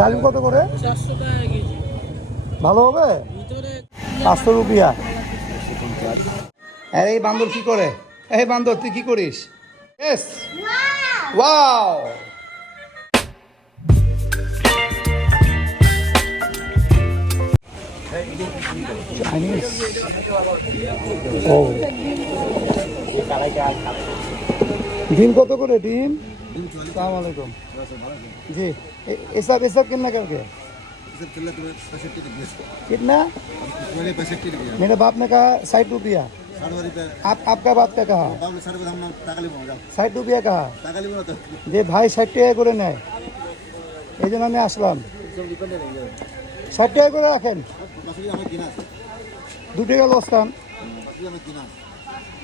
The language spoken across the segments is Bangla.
ডালিম কত করে? 400 টাকা কেজি। ভালো হবে? 500 রুপিয়া। আরে এই বান্দর কি করে? এই বান্দর তুই কি করিস? Yes, wow. চাইনিজ। ও ডিম কত করে ডিম? আসসালামু আলাইকুম। जी ये सब कितना करके? कितना? मेरे बाप ने कहा 60 रुपया। आपका बाप क्या कहा? 60 रुपया कहा। যে ভাই 60 টাকা করে নেয়, এই জন্য আমি আসলাম। 60 টাকা করে রাখেন, 2 টাকা লস খান।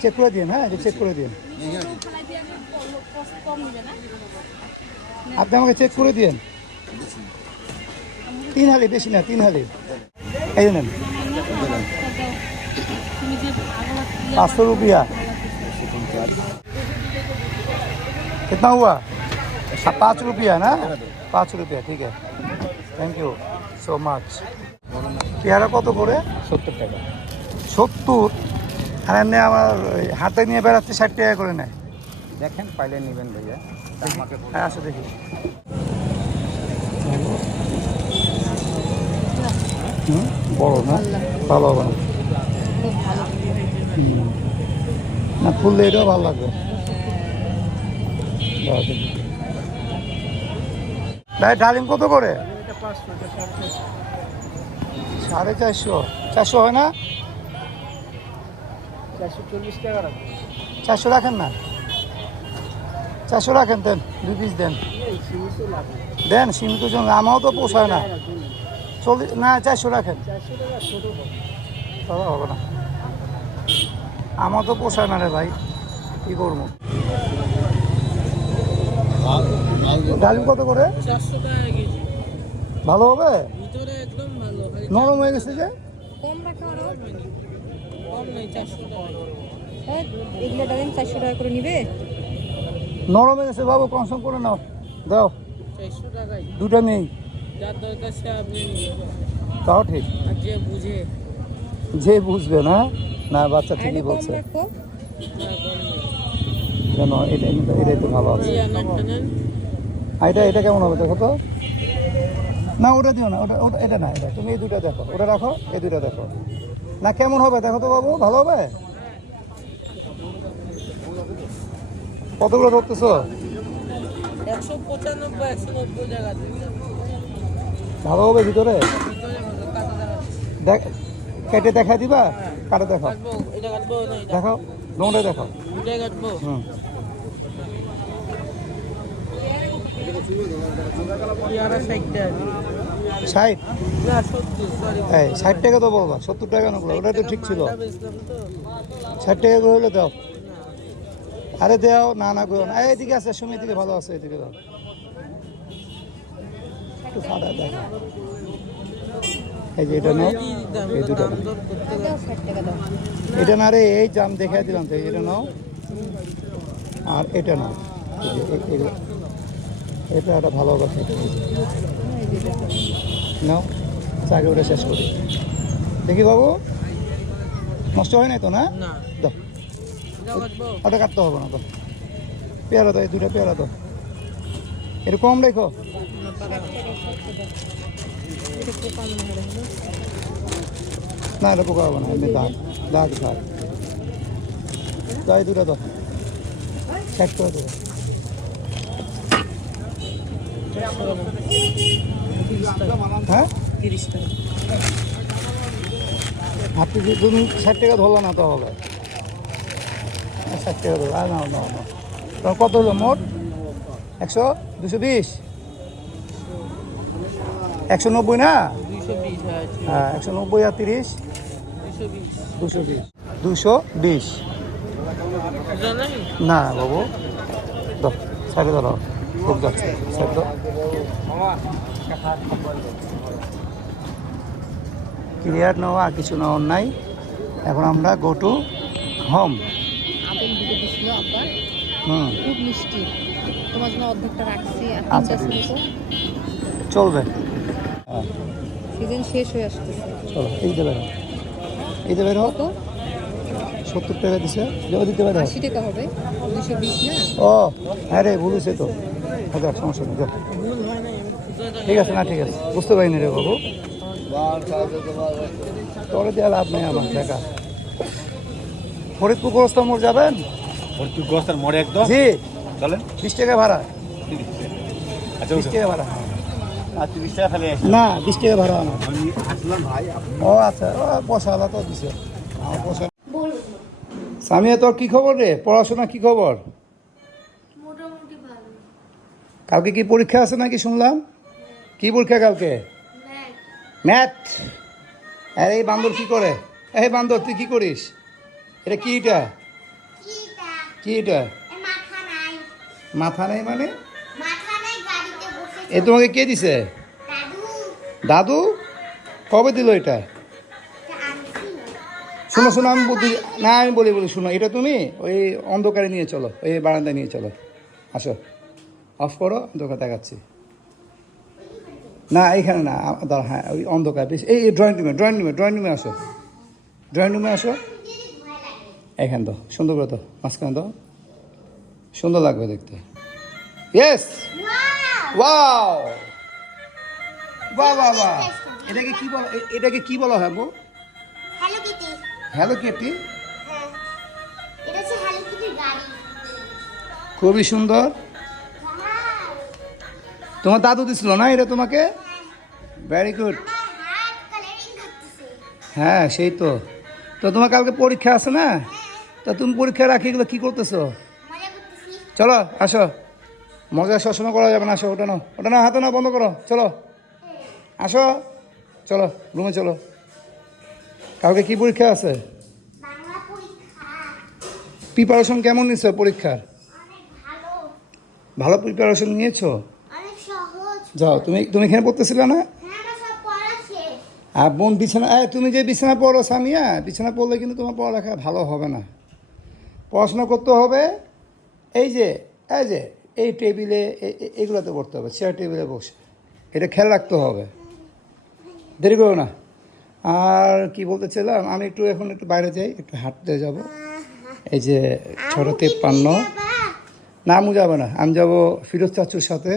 চেক করে দিন, হ্যাঁ চেক করে দিন। আপনি আমাকে চেক করে দিন। 3 হালি, বেশি না, 3 হালি। এই নেন 500 रुपया। कितना हुआ? 5 रुपया ना? 5 रुपया, ठीक है, थैंक यू सो माच। পেয়ারা কত করে? 70 টাকা। 70? আর এমনি আমার হাতে নিয়ে বেড়াচ্ছে 60 টাকা করে নেয়। দেখেন পাইলে নেবেন ভাইয়া। হ্যাঁ আসো দেখি। বড় না, ভালো হবে না। না ফুললে এটাও ভালো লাগবে। ভাই ডালিম কত করে? 450। 400 হয় না? 440 টাকা রাখবেন। 400 রাখেন না? 400 রাখেন, দেন 2 পিস দেন। দেন সীমিত জন, আমারও তো পোষায় না। 40 না, 400 রাখেন। 400 টাকা ছোট দাদা হবে না, আমার তো পোষায় না রে ভাই, কি করবো। ডালিম কত করে? 400 টাকা কেজি। ভালো হবে? ভিতরে একদম ভালো, খালি নরম হয়ে গেছে যে। কম রাখা আরো কম নেই, 400 টাকা। হ্যাঁ, এগুলো ডালিম 400 টাকা করে নিবে। নরম হয়ে গেছে বাবু, কনসাম করে নাও, দাও। 400 টাকাই। দুটা নেই, যার দরকার সে আপনি নিয়ে যাবেন। তাও ঠিক। আর যে বুঝে যে বুঝবে না, না বাচ্চা ঠিকই আরেকটু কম বলছে। রাখো। কেন এটাই তো ভালো আছে। এই আনারটা নেন। আর এটা কেমন হবে দেখো তো। না ওটা দিও না, ওটা ওটা এটা না, এটা তুমি এই দুটা দেখো, ওটা রাখো, এই দুটা দেখো। না কেমন হবে দেখো তো বাবু, ভালো হবে? কতগুলো ধরতেছো? 195, 190 টাকা দিবেন। ভালো হবে ভিতরে? ভিতরে ভালো, কাটা টাকা। দেখ, কেটে দেখা দিবা, কাটে দেখো, কাটবো, এটা কাটবো না এটা? দেখো দোনটাই দেখো। এটাই কাটবো। হুম, পেয়ারা 60 টাকা। 60? না 70, সরি। এই 60 টাকা তো বলবা, 70 টাকা না বলো, ওটা তো ঠিক ছিল। 60 টাকা করে হলে দাও। আরে দেও, না না করো না। এইদিকে আছে, সময় দিকে ভালো আছে, এদিকে দাও। একটু ফাটা দেখো। এই যে এটা নাও, এই দুটো নাও। দাও 60 টাকা দাও। এটা না রে, এই জাম দেখাই দিলাম তো, এটা নাও আর এটা নাও। এই যে এটা একটা ভালো কথা, এটা নাও। আগে ওটা শেষ করি দেখি বাবু, নষ্ট হয় নাই তো? না না, দাও, এটা কাটবো। ওটা কাটতে হবে না, দাও। পেয়ারা দাও, এই দুটা পেয়ারা দাও। এটা কম রেখো। 60 টাকা 60 টাকা। এটা একটু কম মনে হয় হলো। না এটা পোকা হবে না, এমনি দাগ দাগ দাগ। দাও এই দুটা দাও, 60 করে দেবো। হ্যাঁ 30 টাকা। আপনি যদি তুমি 60 টাকা ধরলো না তো হবে। 60 টাকা ধরো, আর নাও নাও নাও। তোমার কত হলো মোট? 100, 220, 190 না? 220 আছে। হ্যাঁ 190 আর 30, 220। 220। এটা নাই? না বাবু, দাও সাইডে দাও, খুব যাচ্ছে সাইড দাও। ক্লিয়ার নেওয়া আর কিছু নেওয়ার নাই। এখন আমরা গো টু হোম। আপেল দুটো দিছিল আব্বা, হুম, খুব মিষ্টি। তোমার জন্য অর্ধেকটা রাখছি আর আচ্ছা, 3টা ঠিক ছিল আছে। তো। চলবে। হ্যাঁ সিজন শেষ হয়ে আসতেছে। চলো এই যে বেরো, এই যে বেরো। কত? 70 টাকা দিছে, যাও দিতে পারো। 80 টাকা হবে, 220 না? ও হ্যাঁ রে, ভুলছে তো। হাজার সমস্যা নেই, যাও। ঠিক আছে, না ঠিক আছে, বুঝতে পারিনি রে বাবু। তোরে দেওয়া লাভ নেই আমার টাকা। ফরিদপুর গোরস্তা মোড় যাবেন? ভর্তি গোস্তার মোড়ে একদম জি, চলেন। 20 টাকা ভাড়া। আচ্ছা 20 টাকা ভাড়া আর 30 টাকা খালি আসছে। না, 20 টাকা ভাড়া আমার। আমি আসলাম ভাই, ও আচ্ছা, ও পয়সা আলাদা তো দিছে আমার পয়সা। সামিয়া, তোর কি খবর রে? পড়াশোনা কি খবর? মোটামুটি ভালো। কালকে কি পরীক্ষা আছে নাকি শুনলাম? কি পরীক্ষা কালকে? ম্যাথ। আরে এই বান্দর কি করে? এই বান্দর তুই কি করিস? এটা কি? এটা কিটা? কি? এটা এ মাথা নাই। মাথা নেই মানে? মাথা নাই, গাড়িতে বসে এ তোমাকে কে দিছে? দাদু দাদু? কবে দিল এটা? আনছি। শোনো শোনো, আমি বলি না, আমি বলি শোনো, এটা তুমি ওই অন্ধকারে নিয়ে চলো, ওই বারান্দায় নিয়ে চলো। আসো, অফ করো, অন্ধকার দেখাচ্ছি। না এইখানে না, দাঁড়া, হ্যাঁ ওই অন্ধকার বেশ। এই ড্রয়িং রুমে আসো, ড্রয়িং রুমে আসো। এখানে তো সুন্দর করে তো, মাঝখানে তো সুন্দর লাগবে দেখতে। ইয়েস, ওয়াও, বাহ বাহ বাহ। এটাকে কি বলা, এটাকে কি বলা হয় গো? Hello Kitty. Hello Katie. হ্যাঁ, এটা হচ্ছে হ্যালো কিটির গাড়ি। খুবই সুন্দর। ওয়াও, তোমার দাদু দিছিল না এটা তোমাকে? Very good. আমার হাত কালারিং করতেছে। হ্যাঁ সেই তো। তো তোমার কালকে পরীক্ষা আছে না? তা তুমি পরীক্ষা রাখি এগুলো কী করতেছো? মজা করতেছি। চলো আসো, মজা সবসময় করা যাবে না, আসো, ওটা নাও, ওটা নাও, হাতে নাও, বন্ধ করো, চলো আসো, চলো রুমে চলো। কালকে কি পরীক্ষা আছে? বাংলা পরীক্ষা প্রিপারেশন কেমন নিছো পরীক্ষার? অনেক ভালো, ভালো প্রিপারেশন নিয়েছো? অনেক সহজ। যাও, তুমি তুমি এখানে পড়তেছিলে না? হ্যাঁ, আমার সব পড়া শেষ। আর বোন বিছানা, তুমি যে বিছানা পড়ো সামিয়া, বিছানা পড়লে কিন্তু তোমার পড়ালেখা ভালো হবে না। পড়াশোনা করতে হবে এই যে এই টেবিলে, এগুলোতে পড়তে হবে, চেয়ার টেবিলে বসে। এটা খেয়াল রাখতে হবে, দেরি করো না। আর কি বলতে চাইলাম, আমি এখন একটু বাইরে যাই, একটু হাঁটতে যাব। এই যে 6:53। বাবা, না আমি যাবো না, আমি যাবো ফিরোজ চাচুর সাথে